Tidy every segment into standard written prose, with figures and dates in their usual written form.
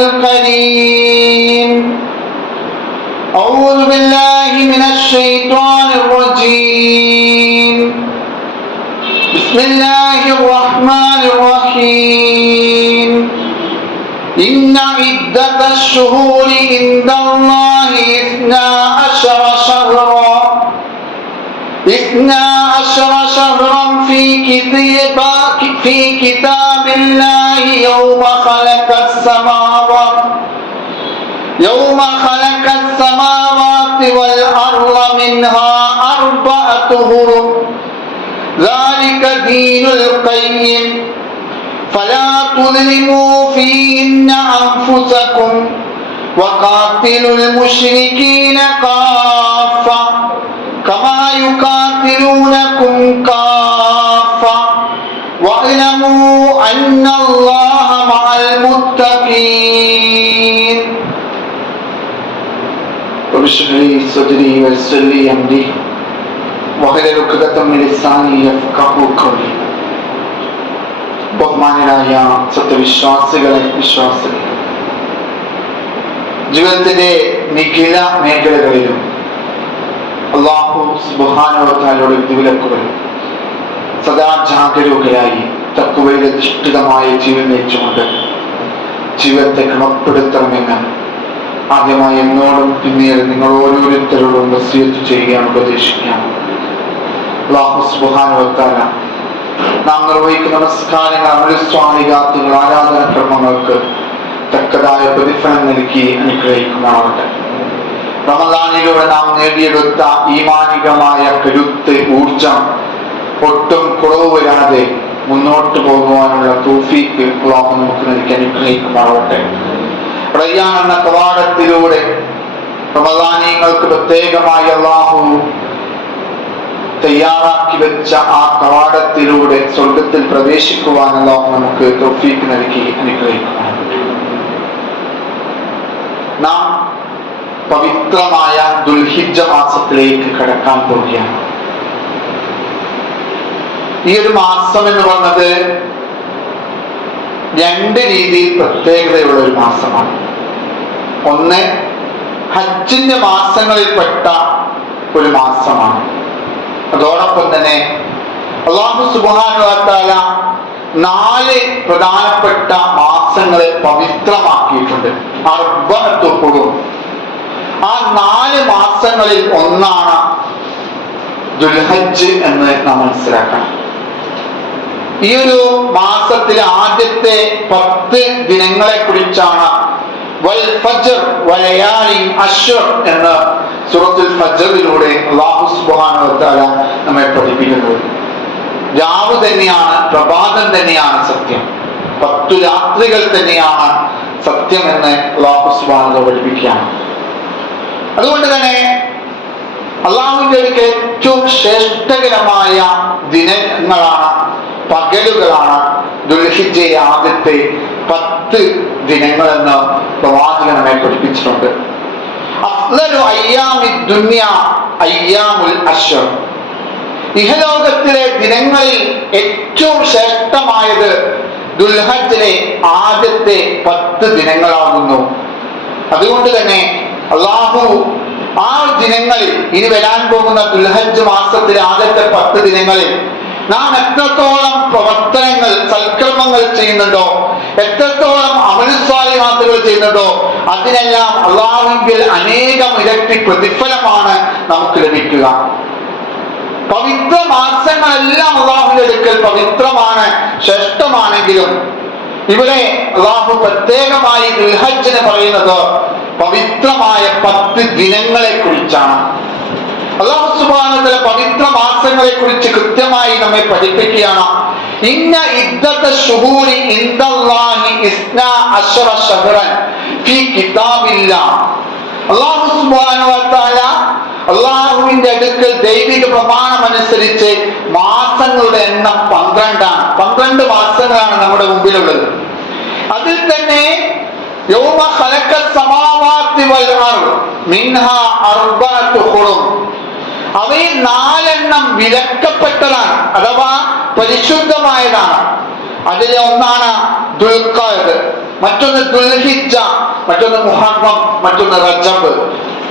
الكريم. أعوذ بالله من الشيطان الرجيم. بسم الله الرحمن الرحيم. إن عدة الشهور عند الله 12 شهرا في كتاب الله يوم خلق السماوات والأرض منها 4 حرم ذلك دين القيم فلا تظلموا فيهن أنفسكم وقاتلوا المشركين كافة كما يقاتلونكم كافة واعلموا أن الله مع المتقين. وبشر لي صدري ويسر لي أمري واحلل عقدة من لساني يفقهوا قولي. ബഹുമാനരായ സത്യവിശ്വാസികളെ വിശ്വാസികളെ, ജീവിതത്തിന്റെ നിഖില മേഖലകളിലും അല്ലാഹു സുബ്ഹാനഹു വ തആലയുടെ വിധിവിലക്കുകൾ സദാ ജാഗരൂകരായി തഖ്വയിൽ അധിഷ്ഠിതമായ ജീവിതം നയിച്ചുകൊണ്ട് ജീവിതത്തെ ക്രമപ്പെടുത്തണമെന്ന് ആദ്യമായി എന്നോടും പിന്നീട് നിങ്ങൾ ഓരോരുത്തരോടും വസിയത്ത് ചെയ്യുകയാണ്, ഉപദേശിക്കുകയാണ്. അല്ലാഹു സുബ്ഹാനഹു വ തആല നാം നിർവഹിക്കുന്ന നമസ്കാരങ്ങൾ, അമലുസ്വാലിഹാത്തുകൾ, ആരാധന ക്രമങ്ങൾക്ക് തക്കതായ പ്രതിഫലം നൽകി അനുഗ്രഹിക്കുമാറാകട്ടെ. റമദാനിലൂടെ നാം നേടിയെടുത്ത ഈമാനികമായ കരുത്ത്, ഊർജം ഒട്ടും കുറവ് വരാതെ മുന്നോട്ട് പോകുവാനുള്ള തൗഫീഖ് അല്ലാഹു നമുക്ക് നൽകി അനുഗ്രഹിക്കുമാറാകട്ടെ. റയ്യാൻ എന്ന കവാടത്തിലൂടെ റമദാനികൾക്ക് പ്രത്യേകമായി അല്ലാഹു തയ്യാറാക്കി വെച്ച ആ കവാടത്തിലൂടെ സ്വർഗത്തിൽ പ്രവേശിക്കുവാൻ അല്ലാഹു നമുക്ക് തൗഫീഖ് നൽകി അനുഗ്രഹിക്കുമാറാകട്ടെ. നാം പവിത്രമായ ദുൽഹിജ്ജ മാസത്തിലേക്ക് കടക്കാൻ പോവുകയാണ്. ഈ ഒരു മാസം എന്ന് പറഞ്ഞത് 2 രീതിയിൽ പ്രത്യേകതയുള്ള ഒരു മാസമാണ്. ഒന്ന്, ഹജ്ജിന്റെ മാസങ്ങളിൽപ്പെട്ട ഒരു മാസമാണ്. അതോടൊപ്പം തന്നെ അല്ലാഹു സുബ്ഹാനഹു വ തആല 4 പ്രധാനപ്പെട്ട മാസങ്ങളെ പവിത്രമാക്കിയിട്ടുണ്ട്. 4 ഹുറും. ആ 4 മാസങ്ങളിൽ ഒന്നാണ് ദുൽഹജ്ജ് എന്ന് നാം മനസ്സിലാക്കണം. ഈ ഒരു മാസത്തിലെ ആദ്യത്തെ 10 ദിനങ്ങളെ കുറിച്ചാണ് വൽ ഫജ്ർ വലയാലിൻ അശ്ർ എന്ന സൂറത്തുൽ ഫജ്റിലൂടെ അല്ലാഹു സുബ്ഹാനഹു വ തആല നമ്മെ പഠിപ്പിക്കുന്നത്. രാവ് തന്നെയാണ്, പ്രഭാതം തന്നെയാണ് സത്യം, 10 രാത്രികൾ തന്നെയാണ് സത്യം എന്ന് അല്ലാഹു സുബ്ഹാനഹു വ തആല പഠിപ്പിക്കുകയാണ്. അതുകൊണ്ട് തന്നെ അല്ലാഹുവിന്റെ ഏറ്റവും ശ്രേഷ്ഠകരമായ ദിനങ്ങളാണ്, പകലുകളാണ് ദുൽഹിജ്ജയിലെ ആദ്യത്തെ 10 ദിനങ്ങളെന്ന് പ്രവാചകൻ നമ്മെ പഠിപ്പിച്ചിട്ടുണ്ട്. അഫ്ളലു അയ്യാമി ദുനിയ അയ്യാമുൽ അശ്ർ. ഇഹലോകത്തിലെ ദിനങ്ങളിൽ ഏറ്റവും ശ്രേഷ്ഠമായത് ദുൽഹജ്ജിലെ ആദ്യത്തെ 10 ദിനങ്ങളാകുന്നു. അതുകൊണ്ട് തന്നെ അല്ലാഹു ആ ദിനങ്ങളിൽ, ഇനി വരാൻ പോകുന്ന ദുൽഹജ്ജ് മാസത്തിലെ ആദ്യത്തെ 10 ദിനങ്ങളിൽ നാം എത്രത്തോളം പ്രവർത്തനങ്ങൾ, സൽക്കർമ്മങ്ങൾ ചെയ്യുന്നുണ്ടോ, എത്രത്തോളം അമലുസ്വാലിഹാത്തുകൾ ചെയ്യുന്നുണ്ടോ, അതിനെല്ലാം അല്ലാഹുവിൽ അനേകം ഇരട്ടി പ്രതിഫലമാണ് നമുക്ക് ലഭിക്കുക. പവിത്ര മാസങ്ങളെല്ലാം അല്ലാഹുവിന്റെ അടുക്കൽ പവിത്രമാണ്, ശ്രേഷ്ഠമാണെങ്കിലും ഇവിടെ അല്ലാഹു പ്രത്യേകമായി ദുൽഹജ്ജിനെ പറയുന്നത് പവിത്രമായ 10 ദിനങ്ങളെ കുറിച്ചാണ്. അല്ലാഹു സുബ്ഹാനഹു വ തആല പവിത്ര മാസങ്ങളെ കുറിച്ച് കൃത്യമായി നമ്മെ പഠിപ്പിക്കുകയാണ്. ഇന്ന ഇദ്ദത ശുഹൂരി ഇൻദല്ലാഹി 12 ശഹ്റൻ ഫീ കിതാബില്ലാഹ്. അല്ലാഹു സുബ്ഹാനഹു വ തആല അല്ലാഹുവിന്റെ അടുക്കൽ ദൈവിക പ്രമാണം അനുസരിച്ച് മാസങ്ങളുടെ എണ്ണം 12 ആണ്. 12 മാസങ്ങളാണ് നമ്മുടെ മുമ്പിലുള്ളത്. അതിൽ തന്നെ യൗമ ഖലഖൽ സമാവാതി വൽ അർദ് മിൻഹാ 4 ഹുറും. അവയിൽ 4 വിലക്കപ്പെട്ടതാണ്, അഥവാ പരിശുദ്ധമായതാണ്. അതിലെ ഒന്നാണ് ദുൽഖഅദ്. മറ്റൊന്ന് ദുൽഹിജ്ജ, മറ്റൊന്ന് മുഹറം, മറ്റൊന്ന് റജബ്.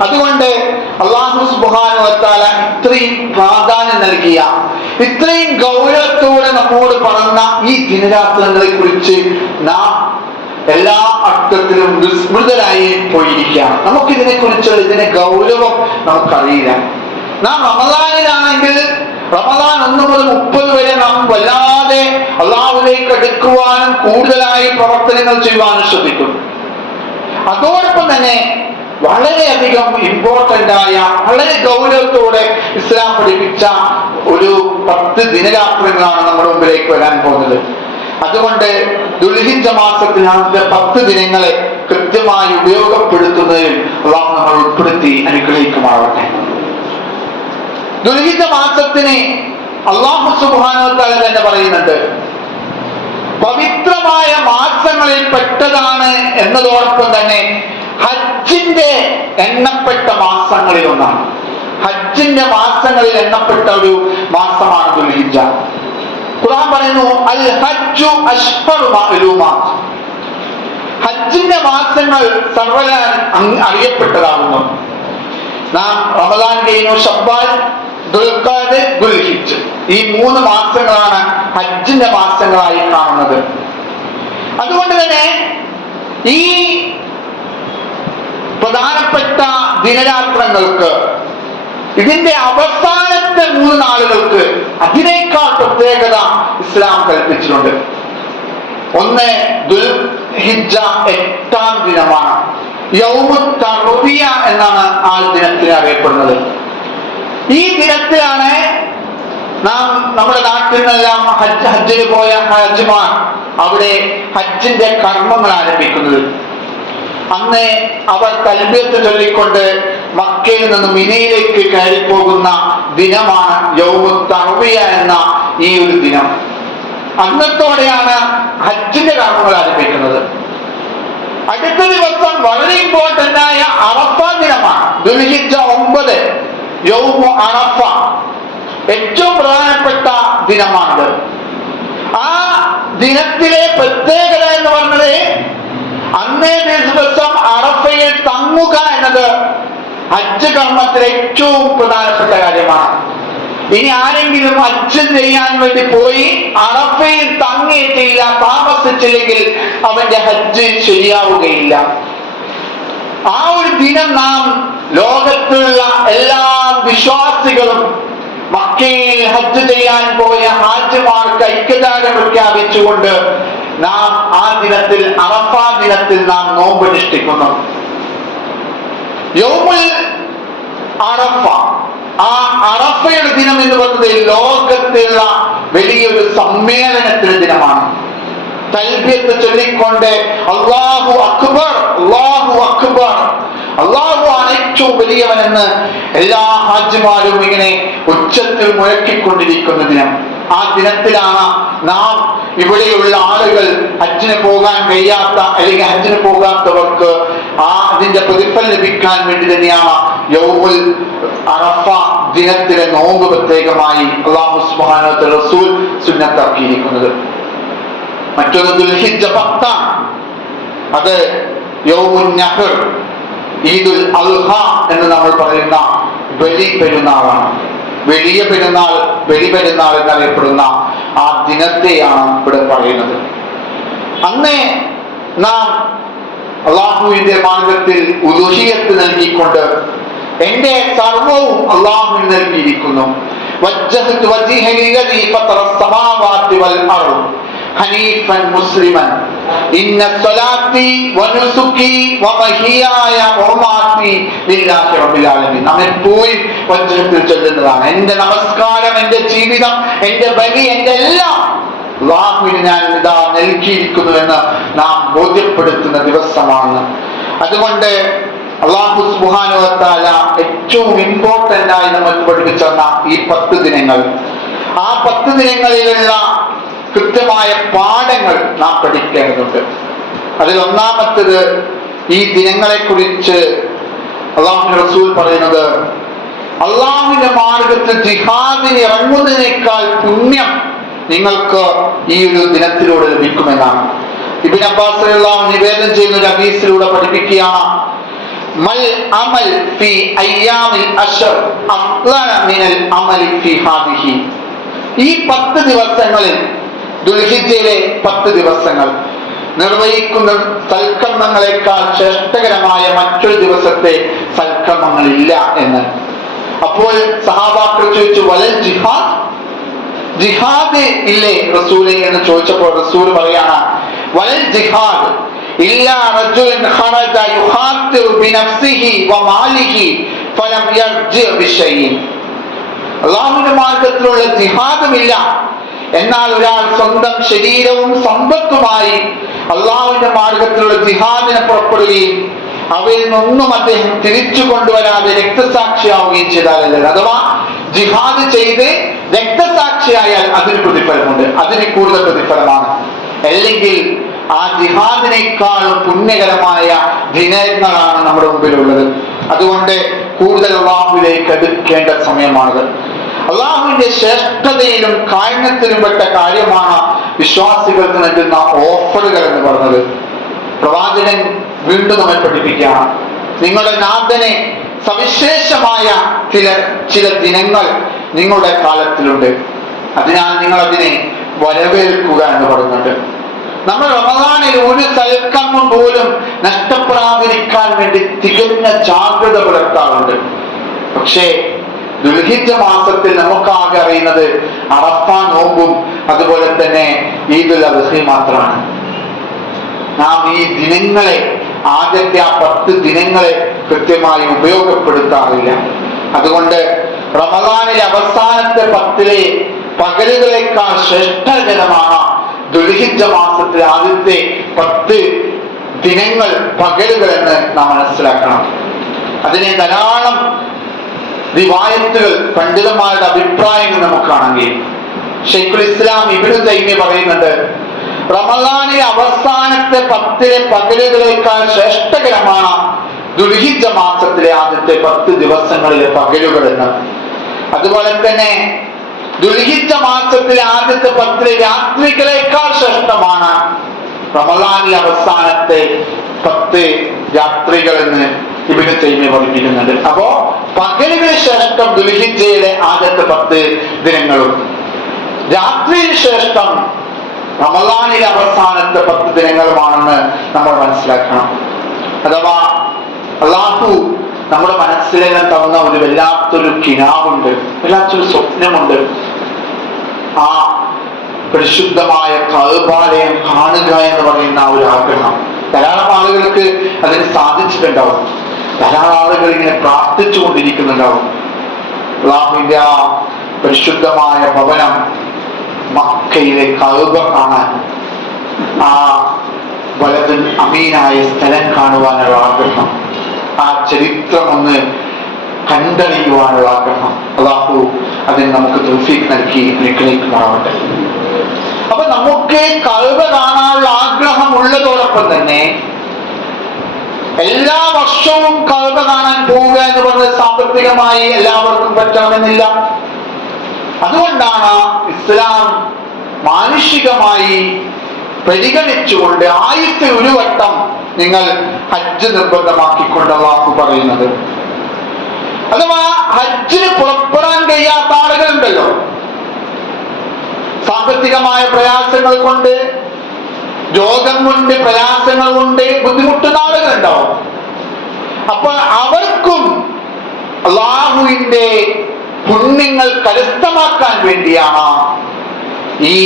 അതുകൊണ്ട് അല്ലാഹു സുബ്ഹാനഹു വ തആല ഇത്രയും പ്രാധാന്യം നൽകിയ, ഇത്രയും ഗൗരവത്തോടെ നമ്മോട് പറഞ്ഞ ഈ ദിനരാത്രങ്ങളെ കുറിച്ച് നാം എല്ലാ അർത്ഥത്തിലും വിസ്മൃതരായി പോയിരിക്കുകയാണ്. നമുക്കിതിനെ കുറിച്ചുള്ള ഇതിന്റെ ഗൗരവം നമുക്കറിയില്ല. നാം റമദാനിലാണെങ്കിൽ റമദാൻ 1 മുതൽ 30 വരെ നാം വല്ലാതെ അള്ളാഹുവിലേക്ക് അടുക്കുവാനും കൂടുതലായി പ്രവർത്തനങ്ങൾ ചെയ്യുവാനും ശ്രദ്ധിക്കും. അതോടൊപ്പം തന്നെ വളരെയധികം ഇമ്പോർട്ടന്റ് ആയ, വളരെ ഗൗരവത്തോടെ ഇസ്ലാം പഠിപ്പിച്ച ഒരു 10 ദിനരാത്രങ്ങളാണ് നമ്മുടെ മുമ്പിലേക്ക് വരാൻ പോകുന്നത്. അതുകൊണ്ട് ദുൽഹിജ്ജ മാസത്തിൽ ആദ്യത്തെ 10 ദിനങ്ങളെ കൃത്യമായി ഉപയോഗപ്പെടുത്തുന്നതിൽ അല്ലാഹു നമ്മൾ ഉൾപ്പെടുത്തി അനുഗ്രഹിക്കുമാറാവട്ടെ. ദുൽഹിജ്ജ മാസത്തിന് അല്ലാഹു സുബ്ഹാനഹു വ തആല തന്നെ പറയുന്നുണ്ട്, പവിത്രമായ മാസങ്ങളിൽ പെട്ടതാണ് എന്നതോടൊപ്പം തന്നെ ഹജ്ജിന്റെ എണ്ണപ്പെട്ട മാസങ്ങളിൽ ഒന്നാണ്. ഹജ്ജിന്റെ മാസങ്ങളിൽ എണ്ണപ്പെട്ട ഒരു മാസമാണ് ദുൽഹിജ്ജ. ഖുർആൻ പറയുന്നു, അൽ ഹജ്ജു അശ്ഹറു മഅലൂമാത്ത്. ഹജ്ജിന്റെ മാസങ്ങൾ സർവ്വനാൽ അറിയപ്പെട്ടതാകുന്നു. നാം റമദാൻ കഴിഞ്ഞു, ശവ്വാൽ, ദുൽഖഅദ്, ദുൽഹിജ്ജ്, ഈ 3 മാസങ്ങളാണ് ഹജ്ജിന്റെ മാസങ്ങളായി കാണുന്നത്. അതുകൊണ്ട് തന്നെ ഈ പ്രധാനപ്പെട്ട ദിനരാത്രങ്ങൾക്ക്, ഇതിന്റെ അവസാനത്തെ 3 നാളുകൾക്ക് അതിനേക്കാൾ പ്രത്യേകത ഇസ്ലാം കൽപ്പിച്ചിട്ടുണ്ട്. ഒന്ന് ദുൽഹിജ്ജ 8-ാം ദിനമാണ്. യൗമു തർവിയ എന്നാണ് ആ ദിനത്തിന് അറിയപ്പെടുന്നത്. ഈ ദിനത്തിലാണ് നാം നമ്മുടെ നാട്ടിൽ നിന്നെല്ലാം ഹജ്ജിന് പോയ ഹാജിമാർ അവിടെ ഹജ്ജിന്റെ കർമ്മങ്ങൾ ആരംഭിക്കുന്നത്. അന്ന് അവർ തൽബിയത്ത് ചൊല്ലിക്കൊണ്ട് മക്കയിൽ നിന്ന് മിനയിലേക്ക് കയറി പോകുന്ന ദിനമാണ് യൗമു തർവിയ എന്ന ഈ ഒരു ദിനം. അന്നത്തോടെയാണ് ഹജ്ജിന്റെ കർമ്മങ്ങൾ ആരംഭിക്കുന്നത്. അടുത്ത ദിവസം വളരെ ഇമ്പോർട്ടന്റ് ആയ അറഫ ദിനമാണ്. ദുൽഹിജ്ജ 9 യൗമു അറഫ, ഏറ്റവും പ്രധാനപ്പെട്ട ദിനമാണത്. ആ ദിനത്തിലെ പ്രത്യേകത എന്ന് പറഞ്ഞത്, അന്നേ ദിവസം അറഫയിൽ തങ്ങുക എന്നത് ഹജ്ജ് കർമ്മത്തിലെ ഏറ്റവും പ്രധാനപ്പെട്ട കാര്യമാണ്. ഇനി ആരെങ്കിലും ഹജ്ജ് ചെയ്യാൻ വേണ്ടി പോയി അറഫയിൽ തങ്ങിയിട്ടില്ല, താമസിച്ചില്ലെങ്കിൽ അവന്റെ ഹജ്ജ് ശരിയാവുകയില്ല. ആ ഒരു ദിനം നാം ലോകത്തുള്ള എല്ലാ വിശ്വാസികളും മക്കയിൽ ഹജ്ജ് ചെയ്യാൻ പോയ ഹാജിമാർക്ക് ഐക്യദാർഢ്യം പ്രഖ്യാപിച്ചുകൊണ്ട് നാം ആ ദിനത്തിൽ, അറഫ ദിനത്തിൽ നാം നോമ്പനുഷ്ഠിക്കുന്നു. യൗമുൽ അറഫ, ആ അറഫയുടെ ദിനം എന്ന് പറയുന്നത് ലോകത്തുള്ള വലിയൊരു സമ്മേളനത്തിന്റെ ദിനമാണ്. തൽബിയത്ത് ചൊല്ലിക്കൊണ്ട് അല്ലാഹു അക്ബർ, അല്ലാഹു അക്ബർ, അല്ലാഹു ആണ് ഏറ്റവും വലിയവനെന്ന് എല്ലാ ഹാജിമാരും ഇങ്ങനെ ഉച്ചത്തിൽ മുഴക്കിക്കൊണ്ടിരിക്കുന്ന ദിനം. ആ ദിനത്തിലാണ് നാം ഇവിടെയുള്ള ആളുകൾ ഹജ്ജിന് പോകാൻ കഴിയാത്ത, അല്ലെങ്കിൽ ഹജ്ജിന് പോകാത്തവർക്ക് അതിന്റെ പ്രതിഫലം ലഭിക്കാൻ വേണ്ടി തന്നെയാണ് യൗമുൽ അറഫ ദിനത്തിലെ നോമ്പ് പ്രത്യേകമായി അല്ലാഹു സുബ്ഹാനഹു വ തആല റസൂൽ സുന്നത്താക്കിയിരിക്കുന്നത്. മറ്റൊന്ന് ദുൽഹിജ്ജ 10, അത് യൗമുൻ നഹർ, ഈദുൽ അൽഹ എന്ന് നമ്മൾ പറയുന്ന ബലി പെരുന്നാളാണ്. വലിയ പെരുന്നാൾ, ബലി പെരുന്നാൾ എന്നറിയപ്പെടുന്ന ആ ദിനത്തെയാണ് ഇവിടെ പറയുന്നത്. അന്ന് നാം അള്ളാഹുവിന്റെ മാർഗത്തിൽ ഉദുഹിയത്ത് നൽകിക്കൊണ്ട് എന്റെ സർവവും അള്ളാഹുവിന് നൽകിയിരിക്കുന്നു. വജ്ജഹ്തു വജ്ഹിയ ലില്ലദീ ഫതറ السماوات والأرض حنيفا مسلما إن صلاتي ونسكي ومحياي ومماتي لله رب العالمين. നാം എപ്പോഴും വജ്ജഹത്തിൽ ചൊല്ലുന്നതാണ്, എന്റെ നമസ്കാരം, എന്റെ ജീവിതം, എന്റെ ബലി, എന്റെ എല്ലാം അള്ളാഹുവിന് ഞാൻ ഇതാ നൽകിയിരിക്കുന്നു എന്ന് നാം ബോധ്യപ്പെടുത്തുന്ന ദിവസമാണ്. അതുകൊണ്ട് അല്ലാഹു സുബ്ഹാനഹു വ തആല ഏറ്റവും ഇമ്പോർട്ടന്റ് ആയി നമുക്ക് പഠിപ്പിച്ച ഈ 10 ദിനങ്ങൾ, ആ 10 ദിനങ്ങളിലുള്ള കൃത്യമായ പാഠങ്ങൾ നാം പഠിക്കേണ്ടതുണ്ട്. അതിൽ ഒന്നാമത്തേത്, ഈ ദിനങ്ങളെ കുറിച്ച് അല്ലാഹുവിന്റെ റസൂൽ പറയുന്നത്, അള്ളാഹുവിന്റെ മാർഗത്തിൽ ജിഹാദിന് ഇറങ്ങുന്നതിനേക്കാൾ പുണ്യം നിങ്ങൾക്ക് ഈ ഒരു ദിനത്തിലൂടെ ലഭിക്കുമെന്നാണ്. ഇബ്നു അബ്ബാസ് റളിയല്ലാഹു അൻഹു നിവേദനം ചെയ്യുന്ന ഒരു ഹദീസിലൂടെ പഠിപ്പിക്കുകയാണ്, മൽ അമൽ ഫി അയ്യാമിൽ അശ്ർ അഫ്ളല മിനൽ അമലി ഫി ഹാദിഹി. ഈ 10 ദിവസങ്ങളിൽ, ദുൽഹിജ്ജയിലെ 10 ദിവസങ്ങൾ നിർവഹിക്കുന്ന സൽക്കർമ്മങ്ങളെക്കാൾ ശ്രേഷ്ഠകരമായ മറ്റൊരു ദിവസത്തെ സൽക്കർമ്മങ്ങളില്ല എന്ന്. അപ്പോൾ സഹാബാക്കൾ ചോദിച്ചു, വലൽ ജിഹാദ്, ജിഹാദ് ഇല്ലേ റസൂലേ എന്ന് ചോദിച്ചപ്പോൾ റസൂൽ പറയാണ്, വലൽ ജിഹാദ് ഇല്ലാ റജുലൻ ഖറജ യുഖാത്തിറു ബിനഫ്സിഹി വമാലിഹി ഫലം യർജി ബിശൈഇൻ. അല്ലാഹുവിന്റെ മാർഗ്ഗത്തിലുള്ള ജിഹാദുമില്ല, എന്നാൽ ഒരാൾ സ്വന്തം ശരീരവും സമ്പത്തുമായി അള്ളാഹുവിന്റെ മാർഗത്തിലുള്ള ജിഹാദിനെ പുറപ്പെടുകയും അവയിൽ നിന്നൊന്നും അദ്ദേഹം തിരിച്ചു കൊണ്ടുവരാതെ രക്തസാക്ഷിയാവുകയും ചെയ്താലല്ലേ. അഥവാ ജിഹാദ് ചെയ്ത് രക്തസാക്ഷിയായാൽ അതിന് പ്രതിഫലമുണ്ട്, അതിന് കൂടുതൽ പ്രതിഫലമാണ്. അല്ലെങ്കിൽ ആ ജിഹാദിനേക്കാളും പുണ്യകരമായ ദിനങ്ങളാണ് നമ്മുടെ മുമ്പിലുള്ളത്. അതുകൊണ്ട് കൂടുതൽ അള്ളാഹുവിലേക്ക് അടുക്കേണ്ട സമയമാണത്. അള്ളാഹുവിന്റെ ശ്രേഷ്ഠതയിലും കാരുണ്യത്തിലും പെട്ട കാര്യമാണ് വിശ്വാസികൾക്ക് നൽകുന്ന ഓഫറുകൾ എന്ന് പറഞ്ഞത്. പ്രവാചകൻ വീണ്ടും നമ്മെ പഠിപ്പിക്കുകയാണ്, നിങ്ങളുടെ നാഥനെ സവിശേഷമായ ചില ദിനങ്ങൾ നിങ്ങളുടെ കാലത്തിലുണ്ട്, അതിനാൽ നിങ്ങൾ അതിനെ വരവേൽക്കുക എന്ന് പറയുന്നുണ്ട്. നമ്മൾ റമദാനിൽ ഒരു സൽക്കർമ്മം പോലും നഷ്ടപ്പെടാതിരിക്കാൻ വേണ്ടി തികഞ്ഞ ജാഗ്രത പുലർത്താറുണ്ട്. പക്ഷേ ദുൽഹിജ്ജ മാസത്തിൽ നമുക്കാകെ അറിയുന്നത് അറഫ നോമ്പും അതുപോലെ തന്നെ ഈദുൽ അദ്ഹ മാത്രമാണ്. നാം ഈ ദിനങ്ങളെ, ആദ്യത്തെ ആ 10 ദിനങ്ങളെ കൃത്യമായി ഉപയോഗപ്പെടുത്താറില്ല. അതുകൊണ്ട് റമദാനിലെ അവസാനത്തെ 10 പകലുകളെക്കാൾ ശ്രേഷ്ഠകരമാണ് ദുൽഹിജ്ജ മാസത്തിലെ ആദ്യത്തെ 10 ദിനങ്ങൾ, പകലുകൾ എന്ന് നാം മനസ്സിലാക്കണം. അതിനെ ധാരാളം റിവായത്തുകൾ, പണ്ഡിതന്മാരുടെ അഭിപ്രായങ്ങൾ നമുക്ക് കാണുകയും. ശൈഖുൽ ഇസ്ലാം ഇബ്നു തൈമിയ പറയുന്നുണ്ട്, റമദാനിലെ അവസാനത്തെ 10 പകലുകളേക്കാൾ ശ്രേഷ്ഠകരമാണ് ദുൽഹിജ്ജ മാസത്തിലെ ആദ്യത്തെ 10 ദിവസങ്ങളിലെ പകലുകൾ എന്ന്. അതുപോലെ തന്നെ ദുൽഹിജ്ജ മാസത്തിലെ ആദ്യത്തെ 10 രാത്രികളേക്കാൾ ശ്രേഷ്ഠമാണ് റമദാനിലെ അവസാനത്തെ 10 രാത്രികൾ എന്ന് ഇബ്നു തൈമിയ പഠിപ്പിക്കുന്നുണ്ട്. അപ്പോ പകലുകൾ ശ്രേഷ്ഠം ദുൽഹിജ്ജയിലെ ആദ്യത്തെ 10 ദിനങ്ങളും, രാത്രിയിൽ ശ്രേഷ്ഠം റമദാനിലെ അവസാനത്തെ 10 ദിനങ്ങളുമാണെന്ന് നമ്മൾ മനസ്സിലാക്കണം. അഥവാ അല്ലാഹു നമ്മുടെ മനസ്സിലേക്ക് തന്ന ഒരു വല്ലാത്തൊരു കിനാവുണ്ട്, വല്ലാത്തൊരു സ്വപ്നമുണ്ട്. ആ പരിശുദ്ധമായ കഅബാലയം കാണുക എന്ന് പറയുന്ന ഒരു ആഗ്രഹം ധാരാളം ആളുകൾക്ക് അതിന് സാധിച്ചിട്ടുണ്ടാവും. ധാരാളം ആളുകൾ ഇങ്ങനെ പ്രാർത്ഥിച്ചു കൊണ്ടിരിക്കുന്നുണ്ടാവും. അല്ലാഹുവിന്റെ ആ പരിശുദ്ധമായ ഭവനം, മക്കയിലെ കഅബ കാണാൻ, ആ വലതുൽ അമീനായ സ്ഥലം കാണുവാനുള്ള ആഗ്രഹം, ആ ചരിത്രം ഒന്ന് കണ്ടറിയുവാനുള്ള ആഗ്രഹം, അല്ലാഹു അതിന് നമുക്ക് തൗഫീഖ് നൽകി അനുഗ്രഹിക്കുമാറാവട്ടെ. അപ്പൊ നമുക്ക് കഅബ കാണാനുള്ള ആഗ്രഹം ഉള്ളതോടൊപ്പം തന്നെ എല്ലാ വർഷവും കഅബ കാണാൻ പോവുക എന്ന് പറഞ്ഞത് സാമ്പത്തികമായി എല്ലാവർക്കും പറ്റണമെന്നില്ല. അതുകൊണ്ടാണ് ഇസ്ലാം മാനുഷികമായി പരിഗണിച്ചുകൊണ്ട് ആയുസ്സിൽ ഒരു വട്ടം നിങ്ങൾ ഹജ്ജ് നിർബന്ധമാക്കിക്കൊണ്ട് അല്ലാഹു പറയുന്നത്. അഥവാ ഹജ്ജിന് പുറപ്പെടാൻ കഴിയാത്ത ആളുകളുണ്ടല്ലോ, സാമ്പത്തികമായ പ്രയാസങ്ങൾ കൊണ്ട്, രോഗം കൊണ്ട്, പ്രയാസങ്ങൾ കൊണ്ട് ബുദ്ധിമുട്ടുന്ന ആളുകളുണ്ടാവും. അപ്പോൾ അവർക്കും അല്ലാഹുവിന്റെ പുണ്യങ്ങൾ കരസ്ഥമാക്കാൻ വേണ്ടിയാണ് ഈ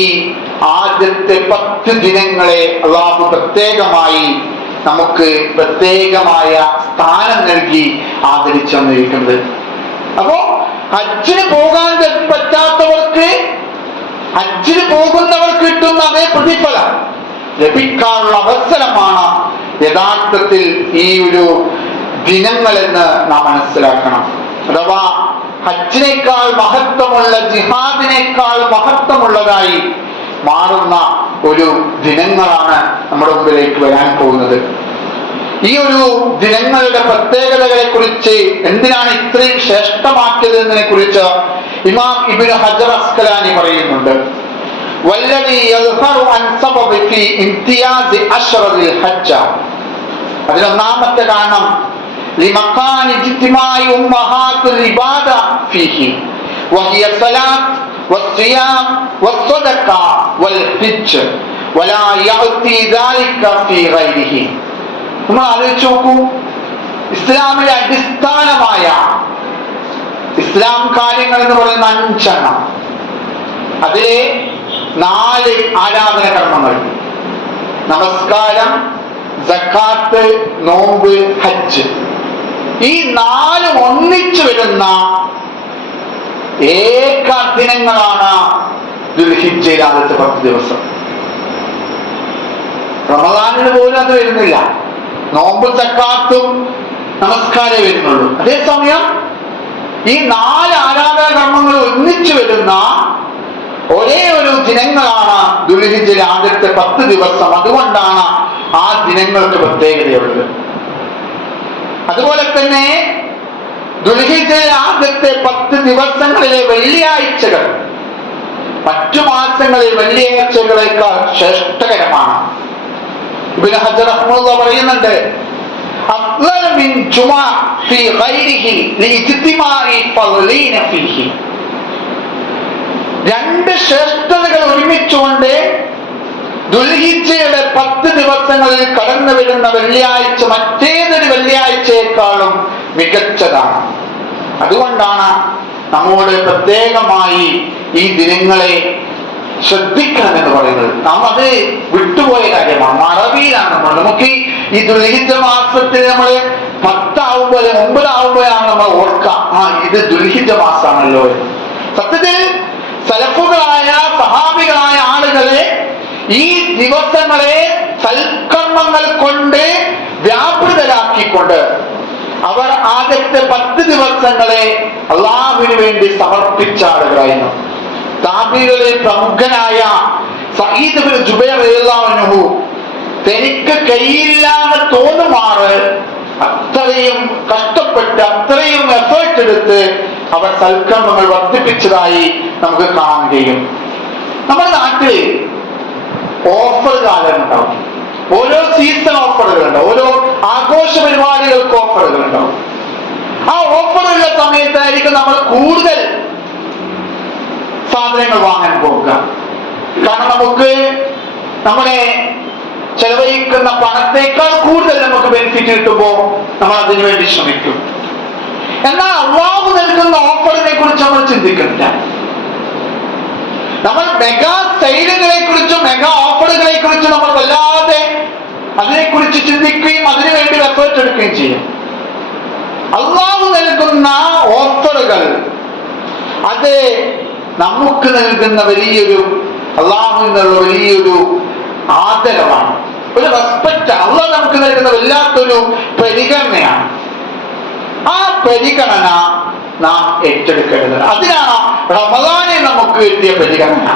ആദ്യത്തെ 10 ദിനങ്ങളെ അല്ലാഹു പ്രത്യേകമായി നമുക്ക് പ്രത്യേകമായ സ്ഥാനം നൽകി ആദരിച്ചു വന്നിരിക്കുന്നത്. അപ്പോ ഹജ്ജിന് പോകാൻ പറ്റാത്തവർക്ക്, ഹജ്ജിന് പോകുന്നവർക്ക് കിട്ടുന്ന അതേ പ്രതിഫലം ലഭിക്കാനുള്ള അവസരമാണ് യഥാർത്ഥത്തിൽ ഈ ഒരു ദിനങ്ങളെന്ന് നാം മനസ്സിലാക്കണം. അഥവാ ഹജ്ജിനേക്കാൾ മഹത്വമുള്ള, ജിഹാദിനേക്കാൾ മഹത്വമുള്ളതായി മാറുന്ന ഒരു ദിനങ്ങളാണ് നമ്മുടെ മുമ്പിലേക്ക് വരാൻ പോകുന്നത്. ഈ ഒരു ദിനങ്ങളുടെ പ്രത്യേകതകളെ കുറിച്ച്, എന്തിനാണ് ഇത്രയും ശ്രേഷ്ഠമാക്കിയത് എന്നതിനെ കുറിച്ച് ഇമാം ഇബ്നു ഹജർ അസ്കലാനി പറയുന്നുണ്ട്. വല്ലദീ യദ്ഹറു അൻ സബബി ഫീ ഇംതിയാസ് അശ്റദിൽ ഹജ്ജ. അതിലൊന്നാമത്തെ കാരണം ലിമഖാനി ഇജ്തിമാഇ ഉമ്മഹാത്തുൽ ഇബാദ ഫീഹി വഹിയ സ്വലാത്ത് വസ്സിയാം വസ്സദഖ വൽഹിജ്ജ് വലാ യഅതി ദാലിക ഫീ ഗൈരിഹി. നമ്മൾ ആലോചിച്ച് നോക്കൂ, ഇസ്ലാമിലെ അടിസ്ഥാനമായ ഇസ്ലാം കാര്യങ്ങൾ എന്ന് പറയുന്ന 5 എണ്ണം, അതിലെ 4 ആരാധന കർമ്മങ്ങൾ: നമസ്കാരം, സക്കാത്ത്, നോമ്പ്, ഹജ്ജ്. ഈ 4 ഒന്നിച്ചു വരുന്ന ഏക ദിനങ്ങളാണ് ദുൽഹിജ്ജയിലെ ആദ്യത്തെ 10 ദിവസം. റമദാനിന് പോലും അത് വരുന്നില്ല. നോമ്പും സക്കാത്തും നമസ്കാരേ വരുന്നുള്ളൂ. അതേസമയം ഈ 4 ആരാധന കർമ്മങ്ങൾ ഒന്നിച്ചു വരുന്ന ഒരേ ഒരു ദിനങ്ങളാണ് ദുൽഹിജ്ജയിലെ ആദ്യത്തെ 10 ദിവസം. അതുകൊണ്ടാണ് ആ ദിനങ്ങൾക്ക് പ്രത്യേകതയുള്ളത്. അതുപോലെ തന്നെ ദുൽഹിജ്ജയിലെ ആദ്യത്തെ 10 ദിവസങ്ങളിലെ വെള്ളിയാഴ്ചകൾ മറ്റു മാസങ്ങളിലെ വെള്ളിയാഴ്ചകളേക്കാൾ ശ്രേഷ്ഠകരമാണ്. ഇബ്നു ഹജർ റഹ്മത്തുള്ളാഹി പറയുന്നുണ്ട്, അഫ്ളൽ മിൻ ജുമുഅ ഫീ ഗൈരിഹി ലിഇജ്തിമാഇ ഫളീന ഫീഹി. 2 ശ്രേഷ്ഠതകൾ ഒരുമിച്ചുകൊണ്ട് ദുൽഹിജ്ജയുടെ 10 ദിവസങ്ങളിൽ കടന്നു വരുന്ന വെള്ളിയാഴ്ച മറ്റേതൊരു വെള്ളിയാഴ്ചയെക്കാളും മികച്ചതാണ്. അതുകൊണ്ടാണ് നമ്മോട് പ്രത്യേകമായി ഈ ദിനങ്ങളെ ശ്രദ്ധിക്കണം എന്ന് പറയുന്നത്. നാം അത് വിട്ടുപോയ കാര്യമാണ്, മറവിയിലാണ് നമ്മൾ. നമുക്ക് ഈ ദുൽഹിജ്ജ മാസത്തിൽ നമ്മൾ 10 ആവുമ്പോൾ 9 ആവുമ്പോഴാണ് നമ്മൾ ഓർക്കുക, ഇത് ദുൽഹിജ്ജ മാസമാണല്ലോ. സത്യത്തിൽ സലഫുകളായ സഹാബികളായ ആളുകളെ ഈ ദിവസങ്ങളെ സൽക്കർമ്മങ്ങൾ കൊണ്ട് വ്യാപൃതരാക്കിക്കൊണ്ട് അവർ ആദ്യത്തെ 10 ദിവസങ്ങളെ അള്ളാഹുവിന് വേണ്ടി സമർപ്പിച്ച ആളുകളായിരുന്നു. താബീകളിൽ പ്രമുഖനായ സഈദ് ഇബ്നു ജുബൈർ റളിയല്ലാഹു അൻഹു തനിക്ക് കയ്യില്ലാതെ തോന്നുമാറ് അത്രയും കഷ്ടപ്പെട്ട് അത്രയും എഫേർട്ട് എടുത്ത് അവർ സൽക്കർമ്മങ്ങൾ വർദ്ധിപ്പിച്ചതായി നമുക്ക് കാണാൻ കഴിയും. നമ്മുടെ നാട്ടിൽ ഓഫർ കാലം ഉണ്ടാവും. ഓരോ സീസൺ ഓഫറുകൾ ഉണ്ടാവും, ഓരോ ആഘോഷ പരിപാടികൾക്ക് ഓഫറുകൾ ഉണ്ടാവും. ആ ഓഫറുള്ള സമയത്തായിരിക്കും നമ്മൾ കൂടുതൽ സാധനങ്ങൾ വാങ്ങാൻ പോകുക. കാരണം നമുക്ക് നമ്മുടെ ചെലവഴിക്കുന്ന പണത്തേക്കാൾ കൂടുതൽ നമുക്ക് ബെനിഫിറ്റ് കിട്ടുമ്പോൾ നമ്മൾ അതിനു വേണ്ടി ശ്രമിക്കും. എന്നാൽ അള്ളാഹു നൽകുന്ന ഓഫറിനെ കുറിച്ച് നമ്മൾ ചിന്തിക്കുന്നില്ല. നമ്മൾ മെഗാ സെയിലുകളെ കുറിച്ചും മെഗാ ഓഫറുകളെ കുറിച്ചും നമ്മൾ വല്ലാതെ അതിനെക്കുറിച്ച് ചിന്തിക്കുകയും അതിനുവേണ്ടി എഫേർട്ട് എടുക്കുകയും ചെയ്യും. അള്ളാഹു നൽകുന്ന ഓഫറുകൾ അത് നമുക്ക് നൽകുന്ന വലിയൊരു അള്ളാഹുവിനുള്ള വലിയൊരു ആദരവാണ്, ഒരു റെസ്പെക്റ്റ്. അള്ളാഹ് നമുക്ക് നൽകുന്ന വല്ലാത്തൊരു പരിഗണനയാണ്. ആ പരിഗണന നാം ഏറ്റെടുക്കേണ്ടത്. അതിനാണ് റമദാനിൽ നമുക്ക് കിട്ടിയ പരിഗണന.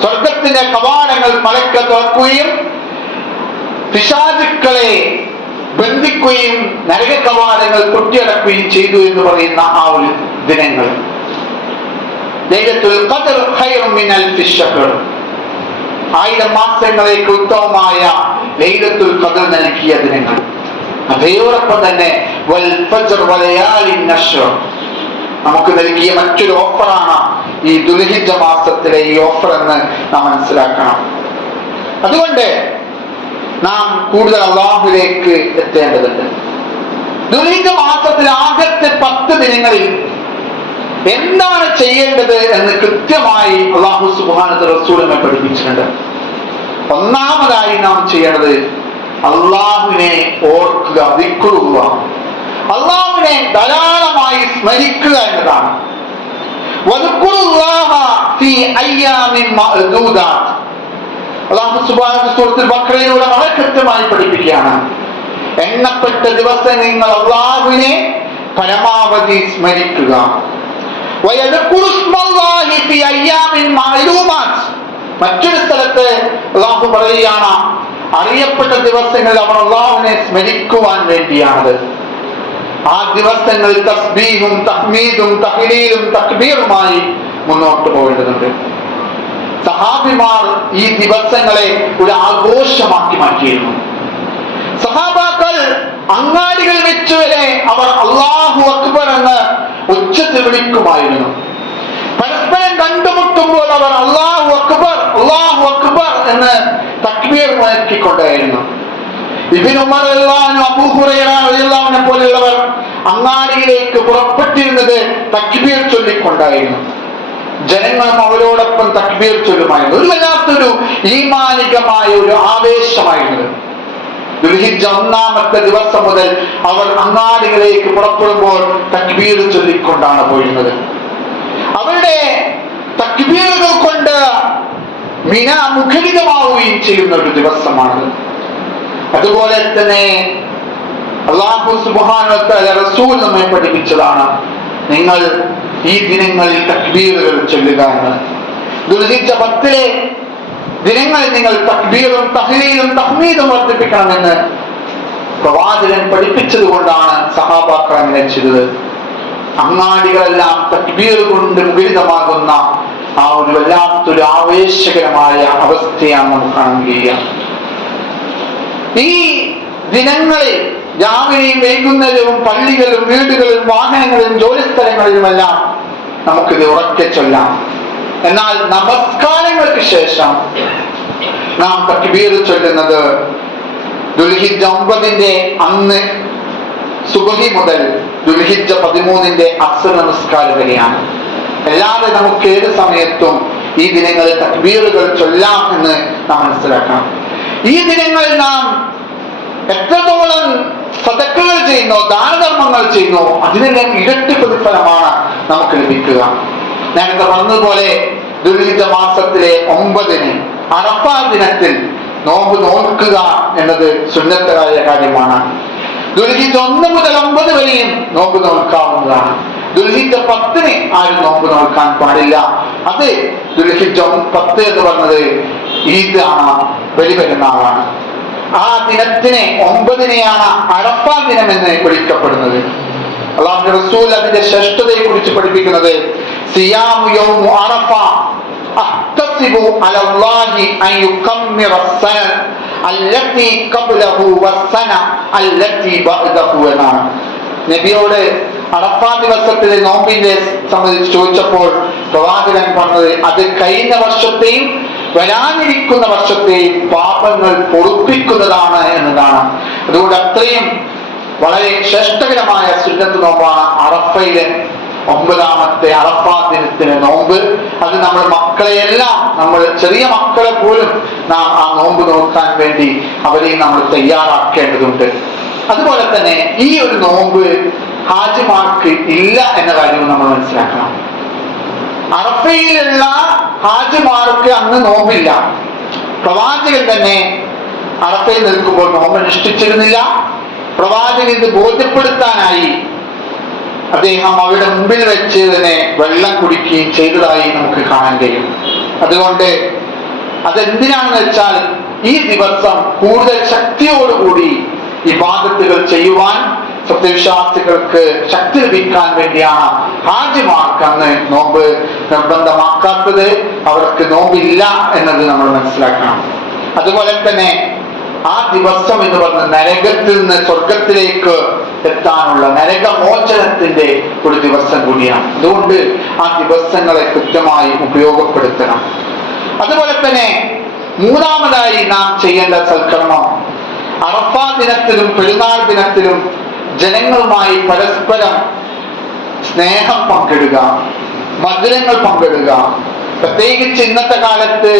സ്വർഗത്തിന്റെ കവാടങ്ങൾ മലക്ക് തുറക്കുകയും പിശാചുക്കളെ ബന്ധിക്കുകയും നരക കവാടങ്ങൾ കൊട്ടിയടക്കുകയും ചെയ്തു എന്ന് പറയുന്ന ആ ഒരു ദിനങ്ങൾ. ലൈലത്തുൽ ഖദ്ർ ഖൈറും മിൻ അൽഫി ശഹർ. 1000 മാസങ്ങളേക്ക് ഉത്തമമായ ലൈലത്തുൽ ഖദ്ർ നൽകിയ ദിനങ്ങൾ. അതേയോടൊപ്പം തന്നെ വൽ ഫജ്ർ വലയാലിൻ നശ്ർ നമുക്ക് നൽകിയ മറ്റൊരു ഓഫറാണ് ഈ ദുൽഹിജ്ജ മാസത്തിലെ ഈ ഓഫർ എന്ന് നാം മനസ്സിലാക്കണം. അതുകൊണ്ട് നാം കൂടുതൽ അല്ലാഹുവിലേക്ക് എത്തേണ്ടതുണ്ട്. ദുൽഹിജ്ജ മാസത്തിൽ ആദ്യത്തെ 10 ദിനങ്ങളിൽ എന്താണ് ചെയ്യേണ്ടത് എന്ന് കൃത്യമായി അല്ലാഹു സുബ്ഹാനഹു വ റസൂലിനെ പഠിപ്പിച്ചിട്ടുണ്ട്. ഒന്നാമതായി നാം ചെയ്യേണ്ടത് അല്ലാഹുവിനെ ഓർക്കുക, ദിക്റുക, അല്ലാഹുവിനെ ധാരാളമായി സ്മരിക്കുക എന്നതാണ്. വദ്കുറുല്ലാഹ ഫീ അയ്യാമിൻ മഅദൂദാത്ത്. അല്ലാഹു സുബ്ഹാനഹു വ സൂറത്തുൽ ബഖറയിലൂടെ വളരെ കൃത്യമായി പഠിപ്പിക്കുകയാണ്, എണ്ണപ്പെട്ട ദിവസം നിങ്ങൾ അല്ലാഹുവിനെ പരമാവധി സ്മരിക്കുക. വയദ്കുറു ഇസ്മല്ലാഹി ഫീ അയ്യാമിൻ മഅലൂമാത്ത്. മറ്റൊരു സ്ഥലത്ത് അല്ലാഹു പറയുകയാണ്, അറിയപ്പെട്ട ദിവസങ്ങളിൽ അവർ അല്ലാഹുവിനെ സ്മരിക്കുവാൻ വേണ്ടിയാണത്. ആ ദിവസങ്ങളിൽ തസ്ബീഹും തഹ്മീദും തഹ്ലീലും തക്ബീറുമായി മുന്നോട്ട് പോകേണ്ടതുണ്ട്. സഹാബിമാർ ഈ ദിവസങ്ങളെ ഒരു ആഘോഷമാക്കി മാറ്റിയിരുന്നു. സഹാബാക്കൾ അങ്ങാടികൾ വെച്ച് വരെ അവർ അല്ലാഹു അക്ബർ എന്ന് ഉച്ചത്തിൽ വിളിക്കുമായിരുന്നു. പരസ്പരം കണ്ടുമുട്ടുമ്പോൾ അവർ അല്ലാഹു അക്ബർ എന്ന് തക്ബീർ മുഴക്കിക്കൊണ്ടായിരുന്നു. ഇബ്നു ഉമർ റളിയല്ലാഹു അൻഹു, അബൂ ഹുറൈറ റളിയല്ലാഹു അൻഹു പോലെയുള്ളവർ അങ്ങാടിയിലേക്ക് പുറപ്പെട്ടിരുന്നത് തക്ബീർ ചൊല്ലിക്കൊണ്ടായിരുന്നു. ജനങ്ങളും അവരോടൊപ്പം തക്ബീർ ചൊല്ലുമായിരുന്നു. ഒരു വല്ലാത്തൊരു ഈമാനികമായ ഒരു ആവേശമായിരുന്നു. ദുൽഹിജ്ജ 1-ാമത്തെ ദിവസം മുതൽ അവർ അങ്ങാടികളിലേക്ക് പുറപ്പെടുമ്പോൾ തക്ബീർ ചൊല്ലിക്കൊണ്ടാണ് പോയിരുന്നത്. അവരുടെ തക്ബീറുകൾ കൊണ്ട് മിന മുഖരിതമാവുകയും ചെയ്യുന്ന ഒരു ദിവസമാണ്. അതുപോലെ തന്നെ അല്ലാഹു സുബ്ഹാനഹു വ തആല റസൂൽ നമ്മെ പഠിപ്പിച്ചതാണ്, നിങ്ങൾ ഈ ദിനങ്ങളിൽ തക്ബീറുകൾ ചൊല്ലുക എന്ന്. ദുൽഹിജ്ജ 10 ദിനങ്ങളിൽ നിങ്ങൾ തക്ബീറും തഹ്ലീലും തഹ്മീദും വർദ്ധിപ്പിക്കണമെന്ന് പ്രവാചകൻ പഠിപ്പിച്ചത് കൊണ്ടാണ് സഹാബാക്കൾ അങ്ങനെ ചെയ്തത്. അങ്ങാടികളെല്ലാം തക്ബീർ കൊണ്ട് മുഖരിതമാകുന്ന ആ ഒരു വല്ലാത്തൊരു ആവേശകരമായ അവസ്ഥയാണ് നമുക്ക് കാണാൻ കഴിയുക. ഈ ദിനങ്ങളിൽ രാവിലെയും വൈകുന്നേരവും പള്ളികളിലും വീടുകളിലും വാഹനങ്ങളിലും ജോലിസ്ഥലങ്ങളിലുമെല്ലാം നമുക്കിത് ഉറക്കെ ചൊല്ലാം. എന്നാൽ നമസ്കാരങ്ങൾക്ക് ശേഷം നാം തക്ബീർ ചൊല്ലുന്നത് ദുൽഹിജ്ജ 9 അന്ന് സുബഹി മുതൽ ദുൽഹിജ്ജ 13 അസ്ർ നമസ്കാരം വരെയാണ്. അല്ലാതെ നമുക്ക് ഏത് സമയത്തും ഈ ദിനങ്ങളിൽ തക്ബീറുകൾ ചൊല്ലാം എന്ന് നാം മനസ്സിലാക്കണം. ഈ ദിനങ്ങളിൽ നാം എത്രത്തോളം സദഖകൾ ചെയ്യുന്നോ, ദാനധർമ്മങ്ങൾ ചെയ്യുന്നോ, അതിനെല്ലാം ഇരട്ടി പ്രതിഫലമാണ് നമുക്ക് ലഭിക്കുക. നേരത്തെ പറഞ്ഞതുപോലെ ദുൽഹിജ്ജ മാസത്തിലെ 9 അറഫ ദിനത്തിൽ നോമ്പ് നോൽക്കുക എന്നത് സുന്നത്തായ കാര്യമാണ്. ദുൽഹിജ്ജ 1 മുതൽ 9 വരെയും നോമ്പ് നോൽക്കാവുന്നതാണ്. ദുൽഹിജ്ജ 10 ആരും നോമ്പ് നോൽക്കാൻ പാടില്ല. അത് ദുൽഹിജ്ജ 10 എന്ന് പറഞ്ഞത് ഈദാണ്, ബലിപെരുന്നാളാണ്. ആ ദിനത്തിനെ 9-നെയാണ് അറഫ ദിനം എന്ന് വിളിക്കപ്പെടുന്നത്. അല്ലാഹുവിന്റെ റസൂൽ അതിന്റെ ശ്രേഷ്ഠതയെ കുറിച്ച് പഠിപ്പിക്കുന്നത്, സിയാമു യൗമു അറഫ അഹ്തസിബു അലല്ലാഹി അൻ യുകമ്മിറ അസ്സന അല്ലതി ഖബ്ലഹു വസ്സന അല്ലതി ബഅദഹു എന്നാണ്. നബിയോട് അറഫ ദിവസത്തിലെ നോമ്പിനെ സംബന്ധിച്ച് ചോദിച്ചപ്പോൾ പ്രവാചകൻ പറഞ്ഞത്, അത് കഴിഞ്ഞ വർഷത്തെയും വരാനിരിക്കുന്ന വർഷത്തെയും പാപങ്ങൾ പൊറുപ്പിക്കുന്നതാണ് എന്നതാണ്. അതുകൊണ്ട് അത്രയും വളരെ ശ്രേഷ്ഠകരമായ സുന്നത്ത് നോമ്പാണ് അറഫയിലെ 9-ാമത്തെ അറഫ ദിനത്തിന് നോമ്പ്. അത് നമ്മൾ മക്കളെയെല്ലാം, നമ്മൾ ചെറിയ മക്കളെ പോലും നാം ആ നോമ്പ് നോക്കാൻ വേണ്ടി അവരെയും നമ്മൾ തയ്യാറാക്കേണ്ടതുണ്ട്. അതുപോലെ തന്നെ ഈ ഒരു നോമ്പ് ഹാജിമാർക്ക് ഇല്ല എന്ന കാര്യവും നമ്മൾ മനസ്സിലാക്കണം. അറഫയിലുള്ള ഹാജിമാർക്ക് അന്ന് നോമ്പില്ല. പ്രവാചകൻ തന്നെ അറഫയിൽ നിൽക്കുമ്പോൾ നോമ്പ് അനുഷ്ഠിച്ചിരുന്നില്ല. പ്രവാചകൻ ഇത് ബോധ്യപ്പെടുത്താനായി അദ്ദേഹം അവരുടെ മുമ്പിൽ വെച്ച് തന്നെ വെള്ളം കുടിക്കുകയും ചെയ്തതായി നമുക്ക് കാണാൻ കഴിയും. അതുകൊണ്ട് അതെന്തിനാണെന്ന് വെച്ചാൽ ഈ ദിവസം കൂടുതൽ ശക്തിയോടുകൂടി ഇബാദത്തുകൾ ചെയ്യുവാൻ സത്യവിശ്വാസികൾക്ക് ശക്തി ലഭിക്കാൻ വേണ്ടിയാണ് ഹാജിമാർക്ക് അന്ന് നോമ്പ് നിർബന്ധമാക്കാത്തത്. അവർക്ക് നോമ്പില്ല എന്നത് നമ്മൾ മനസ്സിലാക്കണം. അതുപോലെ തന്നെ ആ ദിവസം എന്ന് പറഞ്ഞ നരകത്തിൽ നിന്ന് സ്വർഗത്തിലേക്ക് എത്താനുള്ള നരകമോചനത്തിന്റെ ഒരു ദിവസം കൂടിയാണ്. അതുകൊണ്ട് ആ ദിവസങ്ങളെ കൃത്യമായി ഉപയോഗപ്പെടുത്തണം. അതുപോലെ തന്നെ 3-ാമതായി നാം ചെയ്യേണ്ട സൽക്കർമ്മം, അറഫ ദിനത്തിലും പെരുന്നാൾ ദിനത്തിലും ജനങ്ങളുമായി പരസ്പരം സ്നേഹം പങ്കിടുക, മധുരങ്ങൾ പങ്കിടുക. പ്രത്യേകിച്ച് ഇന്നത്തെ കാലത്ത്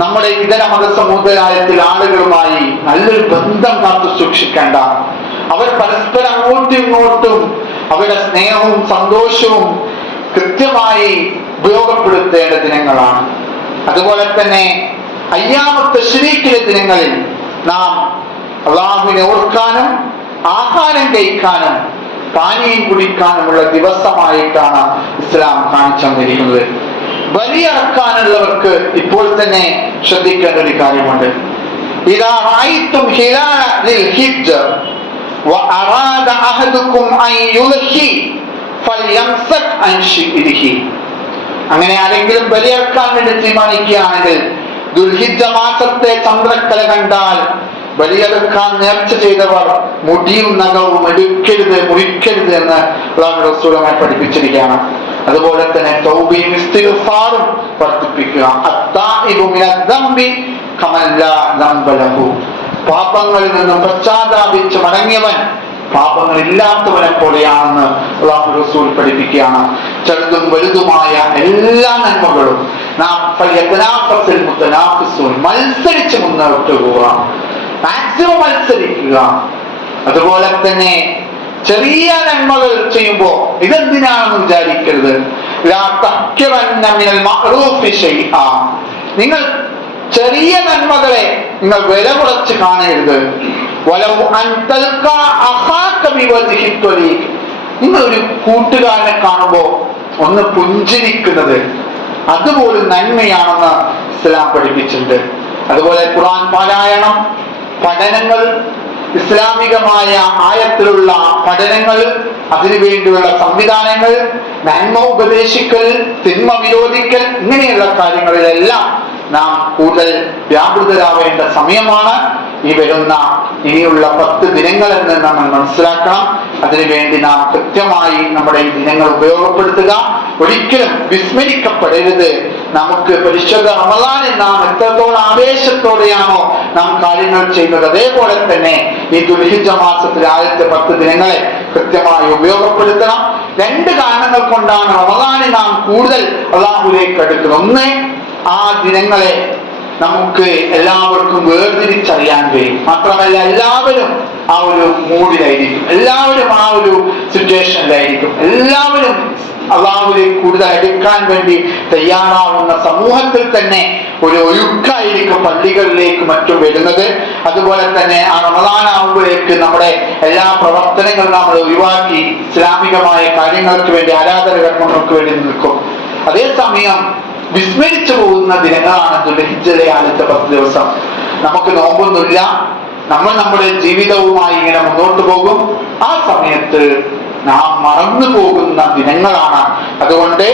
നമ്മുടെ ഇതര മത സമുദായത്തിൽ ആളുകളുമായി നല്ലൊരു ബന്ധം കാത്തു സൂക്ഷിക്കേണ്ട, അവർ പരസ്പരം അങ്ങോട്ടും ഇങ്ങോട്ടും അവരുടെ സ്നേഹവും സന്തോഷവും കൃത്യമായി ഉപയോഗപ്പെടുത്തേണ്ട ദിനങ്ങളാണ്. അതുപോലെ തന്നെ അയ്യാമത്തെ തശ്രീഖിലെ ദിനങ്ങളിൽ നാം അല്ലാഹുവിനെ ഓർക്കാനും ആഹാരം കഴിക്കാനും പാനീയം കുടിക്കാനുമുള്ള ദിവസമായിട്ടാണ് ഇസ്ലാം കാണിച്ചു തന്നിരിക്കുന്നത്. ബലിയറക്കാനുള്ളവർക്ക് ഇപ്പോൾ തന്നെ ശ്രദ്ധിക്കേണ്ട ഒരു കാര്യമുണ്ട്. ഇദാ റഅയ്തും ഹിലാല ലിൽ ഹിജ്ജ വഅറാദ അഹദുകും അൻ യുൽഹി ഫൽയംസക് അൻ ശിഇരിഹി. അങ്ങനെ ആരെങ്കിലും ബലിയർക്കാൻ വേണ്ടി തീരുമാനിക്കുകയാണെങ്കിൽ ദുൽഹിജ്ജ മാസത്തെ ചന്ദ്രക്കല കണ്ടാൽ ബലിയെടുക്കാൻ നേർച്ച ചെയ്തവർ മുടിയും നഖവും എടുക്കരുത്, മുറിക്കരുത് എന്ന് അല്ലാഹു റസൂലുമായി പഠിപ്പിച്ചിരിക്കുകയാണ്. അതുപോലെ തന്നെ തൗബയും ഇസ്തിഗ്ഫാറും വർദ്ധിപ്പിക്കുക. അത്താഇബു മിനദ്ദംബി കമൻ ലാ ദംബ ലഹു. പാപങ്ങളിൽ നിന്നും പശ്ചാത്താപിച്ച് മടങ്ങിയവൻ പാപങ്ങളില്ലാത്തവനെ പോലെയാണെന്ന് അല്ലാഹു റസൂൽ പഠിപ്പിക്കുകയാണ്. ചെറുതും വലുതുമായ എല്ലാ നന്മകളും നാം മത്സരിച്ച് മുന്നോട്ട് പോവുക, മാക്സിമം മത്സരിക്കുക. അതുപോലെ തന്നെ ചെറിയ നന്മകൾ ചെയ്യുമ്പോ ഇതെന്തിനാണെന്ന് വിചാരിക്കരുത്. നിങ്ങൾ ചെറിയ നന്മകളെ നിങ്ങൾ വില കുറച്ച് കാണരുത്. നിങ്ങൾ ഒരു കൂട്ടുകാരനെ കാണുമ്പോ ഒന്ന് പുഞ്ചിരിക്കുന്നത് അതുപോലും നന്മയാണെന്ന് ഇസ്ലാം പഠിപ്പിച്ചിട്ടുണ്ട്. അതുപോലെ ഖുർആൻ പാരായണം, പഠനങ്ങൾ, ഇസ്ലാമികമായ ആയത്തിലുള്ള പഠനങ്ങൾ, അതിനുവേണ്ടിയുള്ള സംവിധാനങ്ങൾ, നന്മ ഉപദേശിക്കൽ, തിന്മ വിരോധിക്കൽ, ഇങ്ങനെയുള്ള കാര്യങ്ങളിലെല്ലാം നാം കൂടുതൽ വ്യാപൃതരാവേണ്ട സമയമാണ് ഈ വരുന്ന ഇനിയുള്ള 10 ദിനങ്ങളെന്ന് നമ്മൾ മനസ്സിലാക്കണം. അതിനുവേണ്ടി നാം കൃത്യമായി നമ്മുടെ ഈ ദിനങ്ങൾ ഉപയോഗപ്പെടുത്തുക. ഒരിക്കലും വിസ്മരിക്കപ്പെടരുത്. നമുക്ക് പരിശുദ്ധ റമളാനിൽ നാം എത്രത്തോളം ആവേശത്തോടെയാണോ നാം കാര്യങ്ങൾ ചെയ്യുന്നത്, അതേപോലെ തന്നെ ഈ ദുൽഹിജ്ജ മാസത്തിലെ ആദ്യത്തെ 10 ദിനങ്ങളെ കൃത്യമായി ഉപയോഗപ്പെടുത്തണം. 2 കാരണങ്ങൾ കൊണ്ടാണ് റമളാനിൽ നാം കൂടുതൽ അല്ലാഹുവിലേക്ക് അടുക്കുന്നത്. ഒന്ന്, ആ ദിനങ്ങളെ നമുക്ക് എല്ലാവർക്കും വേർതിരിച്ചറിയാൻ കഴിയും. മാത്രമല്ല എല്ലാവരും ആ ഒരു മൂഡിലായിരിക്കും, എല്ലാവരും ആ ഒരു സിറ്റുവേഷനിലായിരിക്കും, എല്ലാവരും അല്ലാഹുവിലേക്ക് കൂടുതൽ അടുക്കാൻ വേണ്ടി തയ്യാറാവുന്ന സമൂഹത്തിൽ തന്നെ ഒരു ഒഴുക്കായിരിക്കും പള്ളികളിലേക്ക് മറ്റും വരുന്നത്. അതുപോലെ തന്നെ ആ റമളാനാവുമ്പോഴേക്ക് നമ്മുടെ എല്ലാ പ്രവർത്തനങ്ങളും നമ്മൾ ഒഴിവാക്കി ഇസ്ലാമികമായ കാര്യങ്ങൾക്ക് വേണ്ടി, ആരാധന കർമ്മങ്ങൾക്ക് വേണ്ടി നിൽക്കും. അതേസമയം വിസ്മരിച്ചു പോകുന്ന ദിനങ്ങളാണ് ദുൽഹിജ്ജയിലെ ആദ്യത്തെ 10 ദിവസം. നമുക്ക് നോമ്പൊന്നുമില്ല, നമ്മൾ നമ്മുടെ ജീവിതവുമായി ഇങ്ങനെ മുന്നോട്ട് പോകും. ആ സമയത്ത് നാം മറന്നു പോകുന്ന ദിനങ്ങളാണ്. അതുകൊണ്ട്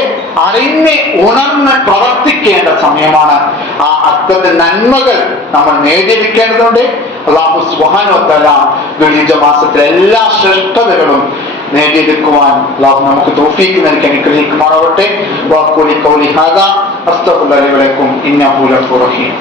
അറിഞ്ഞ് ഉണർന്ന് പ്രവർത്തിക്കേണ്ട സമയമാണ്. ആ അർത്ഥത്തിൽ നന്മകൾ നമ്മൾ നേടിയെടുക്കേണ്ടതുണ്ട്. അല്ലാഹു സുബ്ഹാനഹു വ തആല ദുൽഹിജ്ജ മാസത്തിലെ എല്ലാ ശ്രേഷ്ഠതകളും നേടിയെടുക്കുവാൻ അല്ലാഹു നമുക്ക് തൗഫീഖ് നൽകി അനുഗ്രഹിക്കുമാറാവട്ടെ. വഖൂലി ഖൗലി ഹാദാ അസ്തഗ്ഫിറുല്ലാഹി ലി വലക്കും ഇന്നഹു ഗഫൂറുർ റഹീം.